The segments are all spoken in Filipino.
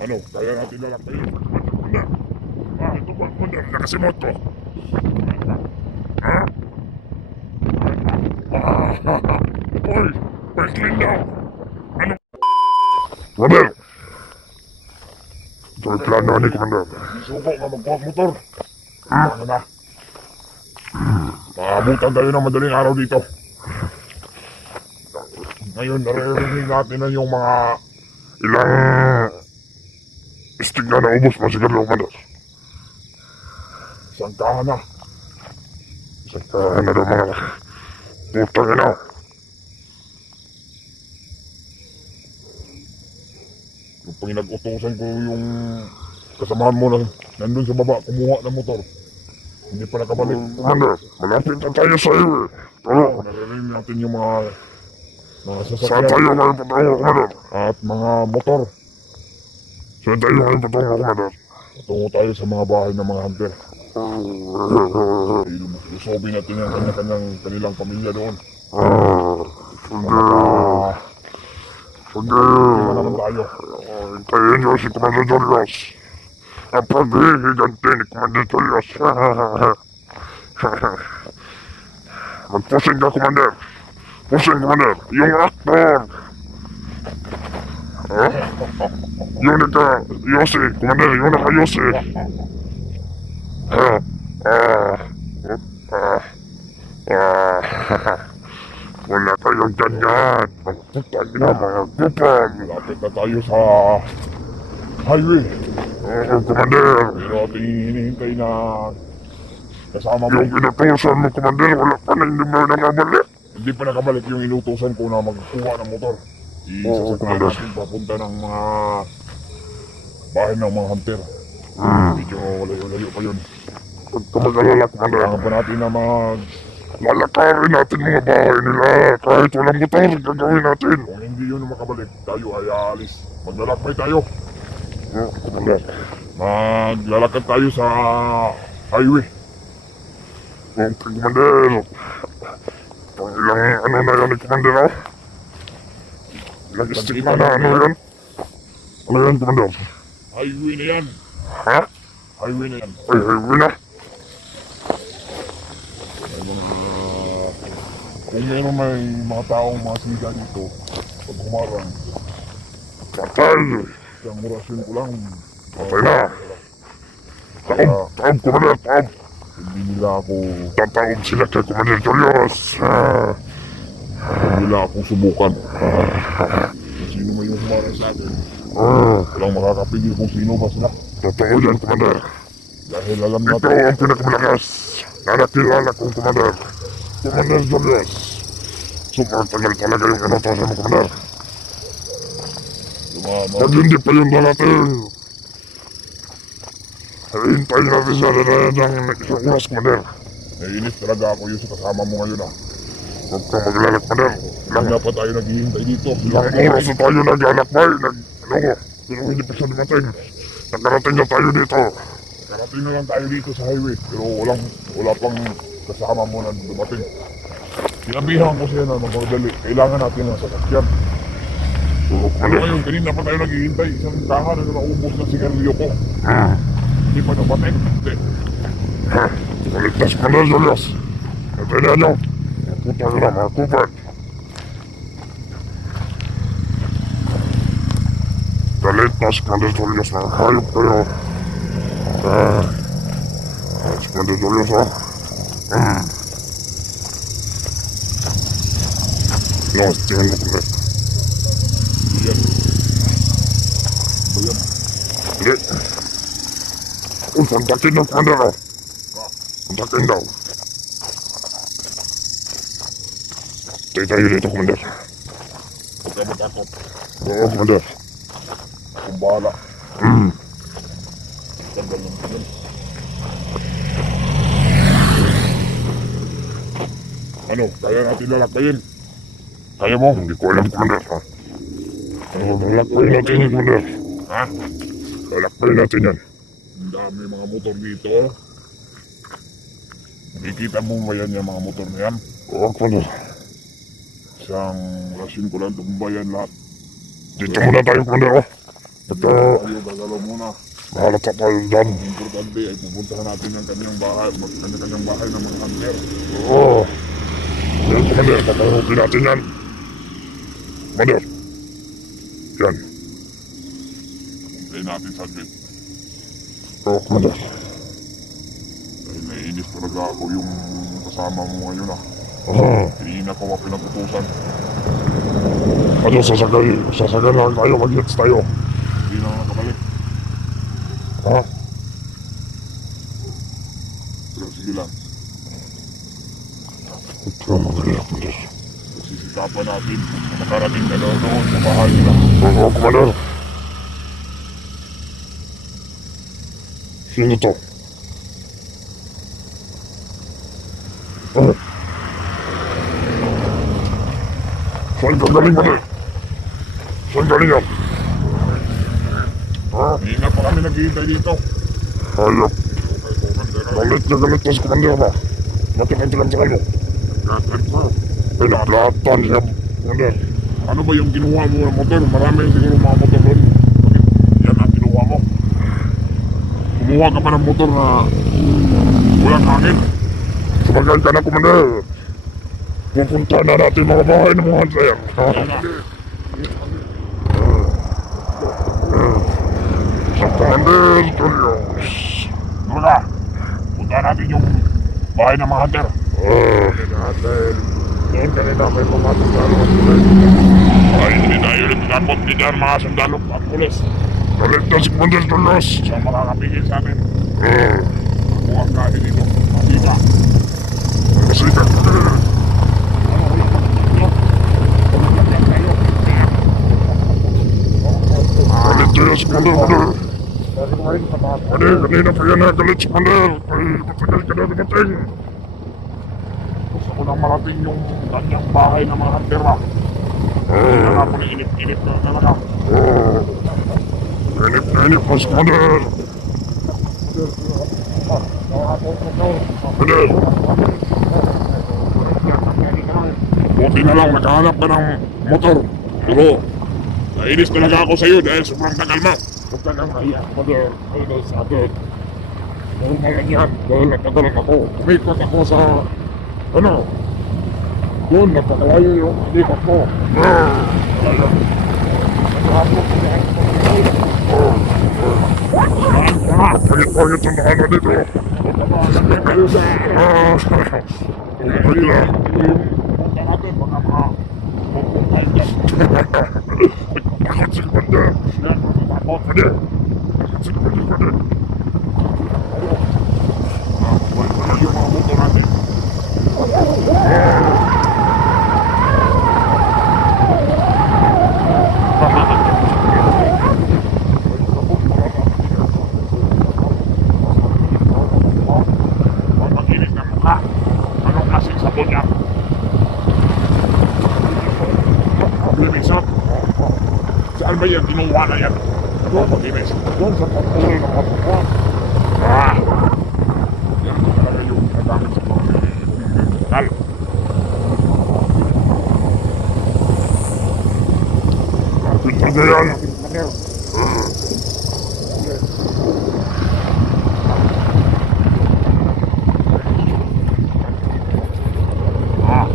Ano, kaya natin lalakbayin. Commander. Ito ba, Commander? Nakasimot ko. Ha? Hoy! Paiklin daw! Ano? Commander! Ito ay plano ni Commander. Suko ka magkuhag motor. Ano na? Maabutan tayo ng madaling araw dito. Ngayon, naririnig natin na yung mga ilang istig na naubos masigal ng Commander. Sangkahan na. Sangkahan na daw mga putang ina. Yung pinag-utusan ko yung kasamahan mo na nandun sa baba, kumuha ng motor. Hindi pa nakabalik. Commander, malapit na tayo sa highway. Pero, naririnig natin yung mga sasakyan. Saan tayo ngayon patungo, Commander? At mga motor. Saan tayo ngayon patungo, Commander? Patungo tayo sa mga bahay ng mga hunter. Ilusobin natin yung kanilang pamilya doon. Sige. Tingnan naman tayo. Hintayin niyo si Commander Julius. Ang paghihiganti ni Commander Julius. Mag-pusing ka, Commander. Pusing, Commander. Yung actor. Yung naka-Yossi. Commander, yung naka-Yossi. Wala kayong ganyan. Magputay na mga kupal. Lapit na tayo sa highway. Commander. Pero ating hinihintay na kasama mo. Yung inutusan mo, Commander, wala pa na hindi mo nakabalik. Hindi pa nakabalik yung inutusan ko na magkuha ng motor. Isasakay natin papunta ng mga bahay ng mga hunter. Medyo layo pa yun. Huwag ka mag-alala, Commander. Kailangan pa natin na lalakarin natin mga bahay nila. Kahit walang motor, gagawin natin. Kung hindi yun makabalik, tayo ay aalis. Maglalakbay tayo. Commander. Maglalakad tayo sa highway. Okay, Commander. Pang ilang ano na yan ni Commander, ha? Ilang istigma na ano yan? Ano yan, Commander? Highway na yan. Ha? Highway na yan. Ay, highway na? Kung meron may mga taong mga siga dito, pag humarang, patay! Isang orasyon ko lang. Patay na! Taob, Commander, taob! Hindi nila ako... Tataob sila kay Commander Julius! Hindi nila akong subukan. Kung sino may humarang sa akin, walang makakapigil kung sino ba sila. Totoo yan, Commander. Dahil alam natin... Ikaw ang pinakamalakas na nakilala kong Commander. Commander Julius. Super tagal talaga yung inutosan mo, Commander. Pag hindi pa yung darating, hintayin natin sa darating ng isang oras, Commander. Naiinis talaga ako yung sa kasama mo ngayon, ha. Huwag kang maglalak, Commander. Ilang na pa tayo naghihintay dito. Ilang oras na tayo naglalakbay. Pero hindi pa siya dumating. Nakarating na tayo dito. Nakarating na lang tayo dito sa highway. Pero wala pang kasama mo na dumating. Sinabihan ko siya na magdali. Kailangan natin ng sasakyan. Pero ngayon, kanina pa tayo naghihintay. Isang kahan na naubos na sigarilyo ko. Hindi pa dumating. Hindi. Maligtas ka na, Julius. Natay na nyo. Putang na, mga kupal. Daligtas ka na, Julius. Hayop kayo. Commander Julius, ha? No, tingnan mo, Commander. Yan. Ba yan? Hindi. Kontakin ng Commander, ha? Kontakin daw. Tayo tayo dito, Commander. Huwag ka matakot. Oo, Commander. Kung bahala. Tagal ng Commander. Ano, kaya natin lalakbayin? Kaya mo? Hindi ko alam, Commander, ha? Lalakbayin natin yan, Commander. Ha? Lalakbayin natin yan. Ang dami mga motor dito. Nakikita mo ba yan yung mga motor na yan? Oo, Commander. Isang rasyon ko lang tumbayan lahat. Dito muna tayo, Commander, ha? Ito, Tayo, gagalaw muna. mahalata tayo dyan. Ang importante ay pupuntahan natin ang kanyang bahay, kanyang bahay ng mga hunter. Oo. Yan, Commander, kakahukin natin yan. Commander. Yan. Hintayin natin saglit. Oo, Commander. Dahil naiinis talaga ako yung kasama mo ngayon ah. Oo. Hindi na ko mapinagutusan. Ano, sasagay lang tayo, mag-hits tayo. Hindi na ako nakabalik. Ha? Pero sige lang. Ito, magaling, Commander. Sisikapan natin na makarating na doon sa bahay nila. Oo, Commander. Sino to? Ah. Saan ka galing, Commander? Saan galing yan? Ha? Hindi na pa kami naghihintay dito. Hayop. Okay, Commander. Galit na galit na si Commander ba? Natin sa kayo. Gatlet ko. Pinaglatan siya, Commander. Ano ba yung kinuha mo ng motor? Marami siguro mga motor doon. Bakit yan ang kinuha mo? Kumuha ka pa ng motor na walang hangin. Sumagal ka na, Commander. Pupunta na natin mga bahay ng mga hunter. Sa Commander Julius. Mga, punta natin yung bahay ng mga hunter. Natin. Ngayon kanina may mga sundalo at pulis. Ay, hindi tayo nagkakot ni Dar mga sundalo at pulis. Galit na si Commander Julius. Siya ang makakapigil sa atin. Buwag ka din dito. Makita. Masikat ka. Galit na si Commander. Kanina pa yan na galit si Commander. Ay, matagal ka na dumating. Gusto ko nang marating yung kanyang bahay ng mga hunter ba. Hindi na ako na inip-inip na talaga. Inip na inip pa si Commander. Commander. Buti na lang nakahanap ka ng motor. Pero, nainis talaga ako sa'yo dahil sobrang tagal mo. Huwag ka nang kaya, Commander. Ay, sa akin. Dahil na lang yan. Dahil natagalan ako. Umikot ako sa... Ano? Doon, napakalayo yung alikat mo. Pangit-pangit ang mga dito. Sabihin kayo sa... Ay lang. Punta natin, baka mga... Pupuntahin dyan. Takot si Commander. Yan, matatakot. Pwede. Takot si Commander, pwede. Wala yung mga motor natin. Huwag mag-inis ng mukha. Anong klaseng sabon niya? Limisot. Saan ba yan? Kinuha na yan. Huwag mag-inis. Doon sa pagkulay ng mga mukha. Ah! Yan talaga yung nagamit sa mga kriminal. Pinta na yan. Ah!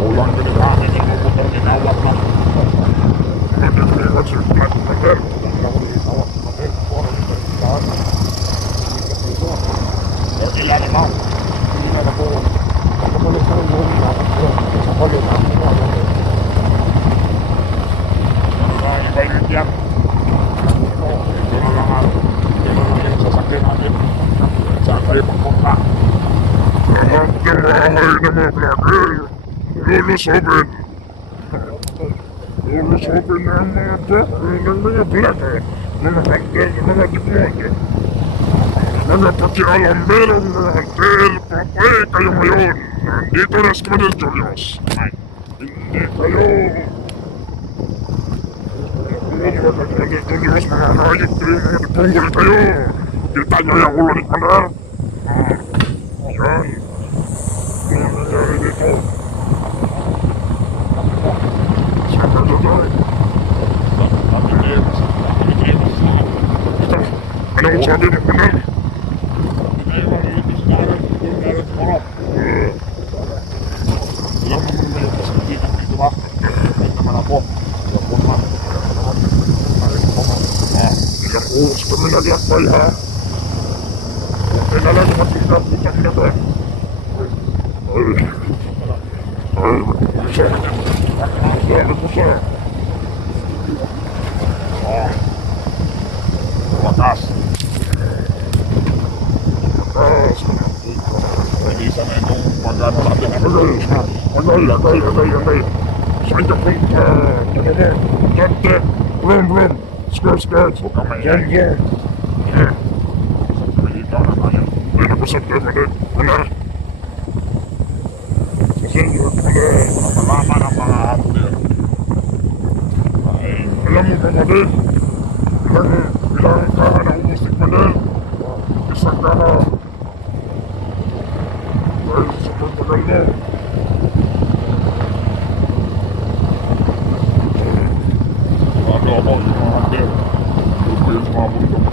Kulang din ang hangin yung motor ginawat na. Nagkakalikat si Commander. Ilan mo? Iba yun yan. Ito na lang yung sasakyan natin. Saan tayo magpunta? Lahat ng bahay ng mga vlogger. Lulusubin. Lulusubin ng mga bahay ng mga vlogger. Mga hunter, mga demonyo. Mga pakialam merong mga hunter. Patay kayo ngayon. Nandito na si Commander Julius. Hindi kayo. Commander Julius, mga hayop kayo, mga demonyo kayo. Kita niyo yung ulo ni Commander. Yan. Ano nangyari dito? Alam naman may kasitinan dito ba? Kahit naman ako. Alam mo naman. Ilang oras kami naglakbay ha? Okay na lang makita putang na ba? Isa. Dami ko sa. Wakas. Isa na itong pag-ano natin. Agay. Saan ka punta? Dante. Rum. Skirt. Huwag kang mayan. Malita na tayo. Ay, nagusap tayo mali. Wala. Senyor, mali. Malaman ang mga hapon. Ay, alam mo ba mali? Ilang kahan ang umusik mali? Isang kahan. Dahil sa pagtagal mo. Ano ako yung mga hapon? Huwag kayo sa mga bundok.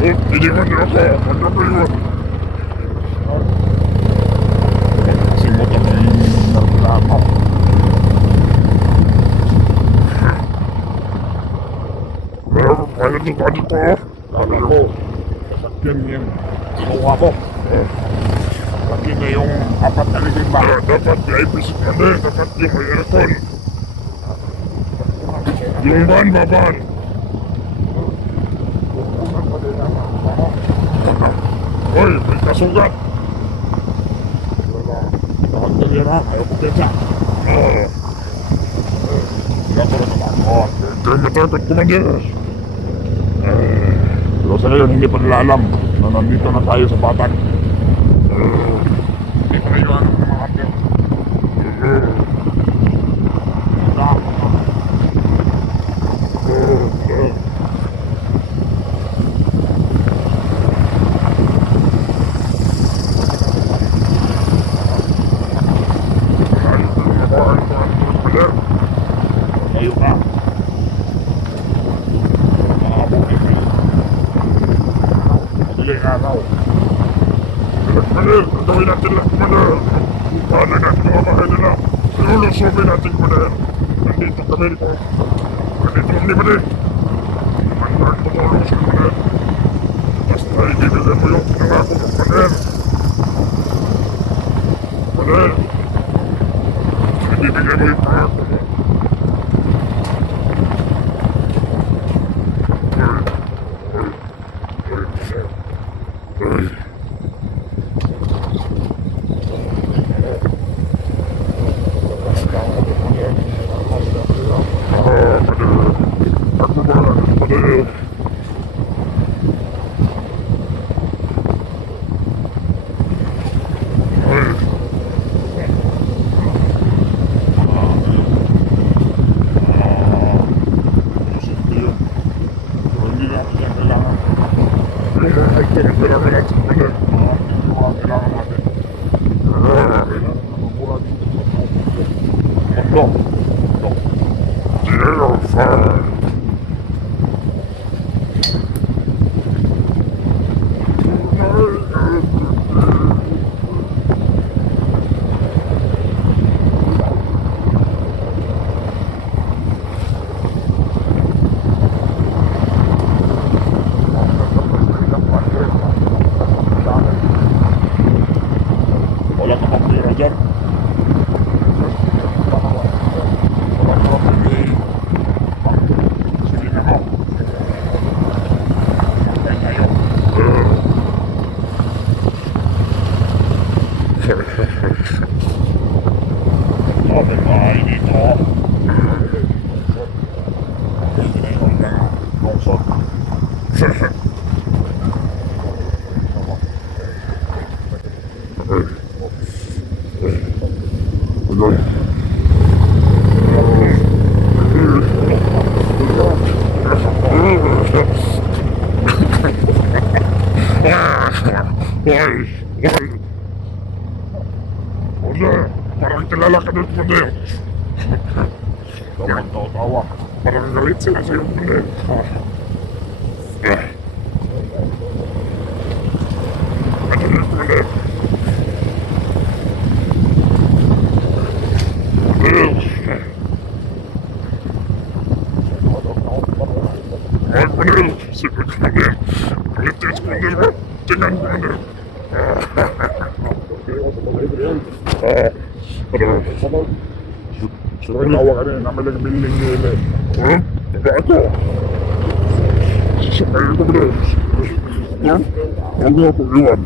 Hindi ka niya ako. Ano ba yun? Kasi mo kami naglama. Meron pala dito dito. Kala ko. Sasakyan yan. Kinuha ko. Sasakyan na yung apat na ligin ba? Dapat may visit na din. Dapat yung may aircon. Yung van. Hoy, may kasugat. Takot na yan ha, ayaw ko kesa. Wala ko rin naman. Kaya matakot kumandir. Pero sa ngayon, hindi pa nila alam na nandito na tayo sa Batan. Hindi pa nila alam ng mga kapir. Tayo ka. Madaling araw. Lakmanil! Gawin natin lakmanil! Paano na mga bahay nila? Sinulusubin natin kumanil. Nandito kami. Nandito kami ba din? Mandag tumulong sa kumanil. Basta ibibigay mo yung pinangako mo kumanil. Kumanil! Ibibigay mo yung pangako mo. Wala, parang kilala ka doon po din. Huwag magtawa-tawa. Parang galit sila sa'yo, Commander. Ano yun, Commander? Ay, Commander! Sige, Commander! Galit yan si Commander, ha? Tingnan, Commander! Ano? Sinawa ka rin, namin lang biling nila. Ha? Baba ako! Sasakay ko ba rin? Ha? Huwag nga po iwan.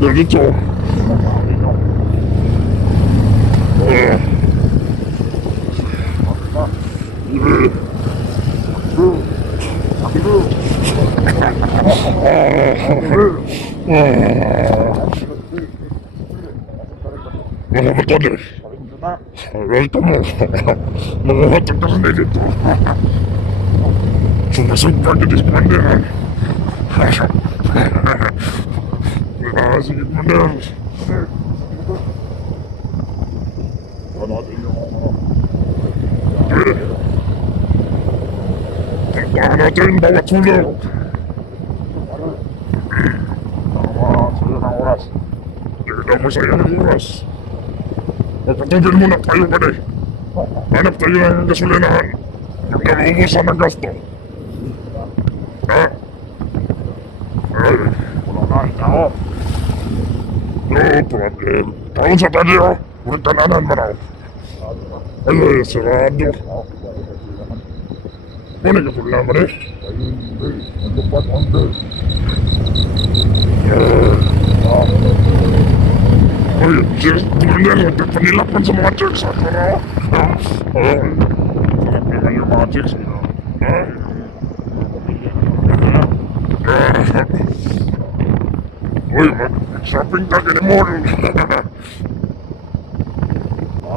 Dito. Mga matali. Welcome mo. Mangunghatag ka rin dito. Sumasagpag ka din, Commander. Sige, Commander. Ano natin yung tandaan natin bawat sulok. Sayang ang oras. Tignan mo sayang ang oras. Magpatugin muna tayo pa rin. Hanap tayo ng gasolinahan. Huwag na maubusan ng gasto. Ha? Ay, walang kahit ako. No problem. Taon sa tayo. Huwag kananan man ako. Ay, sarado. Kunin ka pula mo rin. Ay, Diyos, Commander, nagpapanilapan sa mga chicks, ha? Ay, panapilan yung mga chicks, ha? Uy, mag-shopping ka kini mall.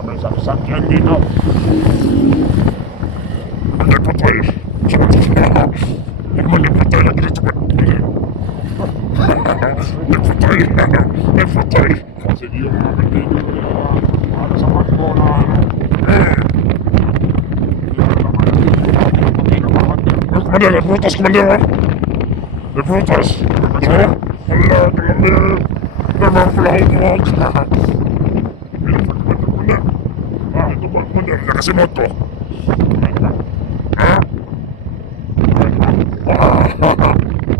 May sasakyan dito. May patay. May patay lagi dito. May patay. Kasi yung mga dito. Para sa matbo na Commander, may prutas, Commander, ha? May prutas. Hala, Commander. May mga palahubog. Ito ba, Commander? Nakasimot ko. Ha?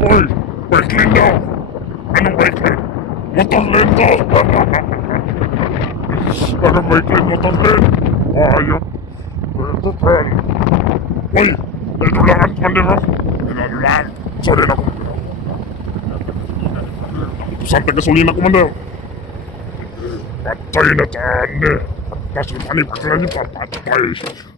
Uy! Bike lane daw! Anong bike lane? Motor lane to! Anong bike lane? Motor lane? Ayok! Ito, friend! Uy! Nadulaan, Commander, ha? Nadulaan! Sorry na, Commander. Utusan taga-gasolina, Commander. Patay na taan, eh. Tapos yung panipag lang yung papatay.